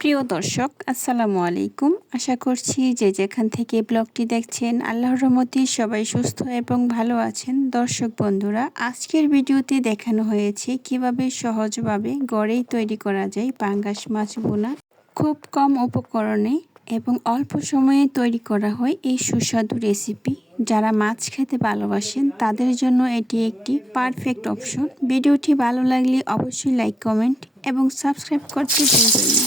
প্রিয় দর্শক, আসসালামু আলাইকুম। আশা করছি যে যেখান থেকে ব্লগটি দেখছেন, আল্লাহর রহমতে সবাই সুস্থ এবং ভালো আছেন। দর্শক বন্ধুরা, আজকের ভিডিওতে দেখানো হয়েছে কীভাবে সহজভাবে গড়েই তৈরি করা যায় পাঙ্গাস মাছ বোনা। খুব কম উপকরণে এবং অল্প সময়ে তৈরি করা হয় এই সুস্বাদু রেসিপি। যারা মাছ খেতে ভালোবাসেন, তাদের জন্য এটি একটি পারফেক্ট অপশন। ভিডিওটি ভালো লাগলে অবশ্যই লাইক, কমেন্ট এবং সাবস্ক্রাইব করতে ভুলবেন না।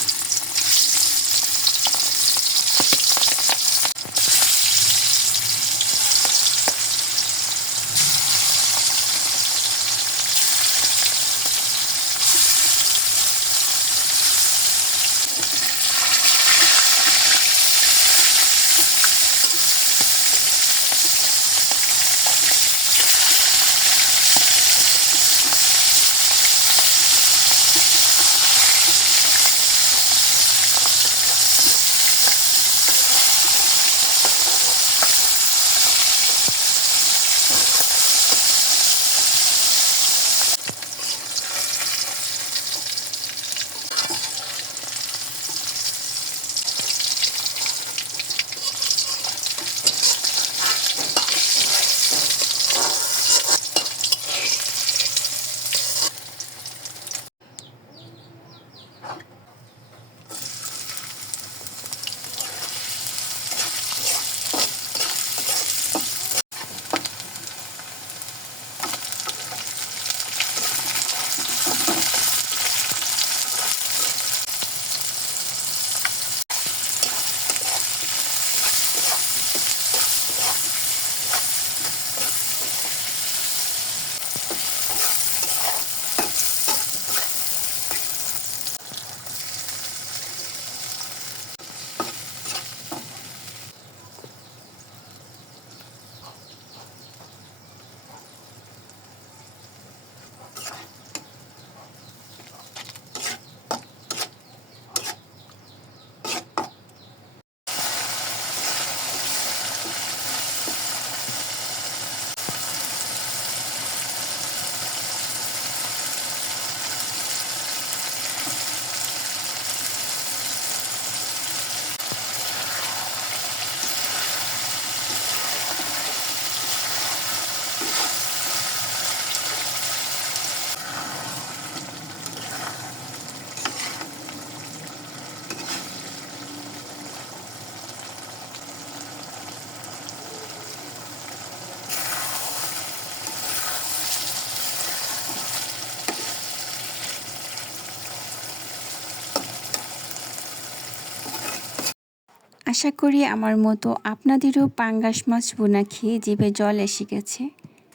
আশা করি আমার মতো আপনাদেরও পাঙ্গাস মাছ বোনা খেয়ে জিভে জল এসে গেছে।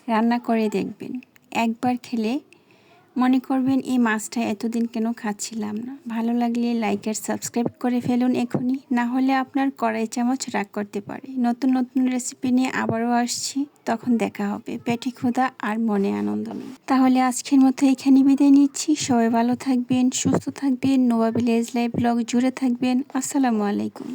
রান্না করে দেখবেন। একবার খেলে মনে করবেন এই মাছটা এতদিন কেন খাচ্ছিলাম না। ভালো লাগলে লাইক আর সাবস্ক্রাইব করে ফেলুন এখনই। না হলে আপনার কড়াই চামচ রাগ করতে পারে। নতুন নতুন রেসিপি নিয়ে আবারও আসছি। তখন দেখা হবে। পেটে ক্ষুধা আর মনে আনন্দ নেই। তাহলে আজকের মতো এখানে বিদায় নিচ্ছি। সবাই ভালো থাকবেন, সুস্থ থাকবেন। নোয়া ভিলেজ লাইভ ব্লগ জুড়ে থাকবেন। আসসালামু আলাইকুম।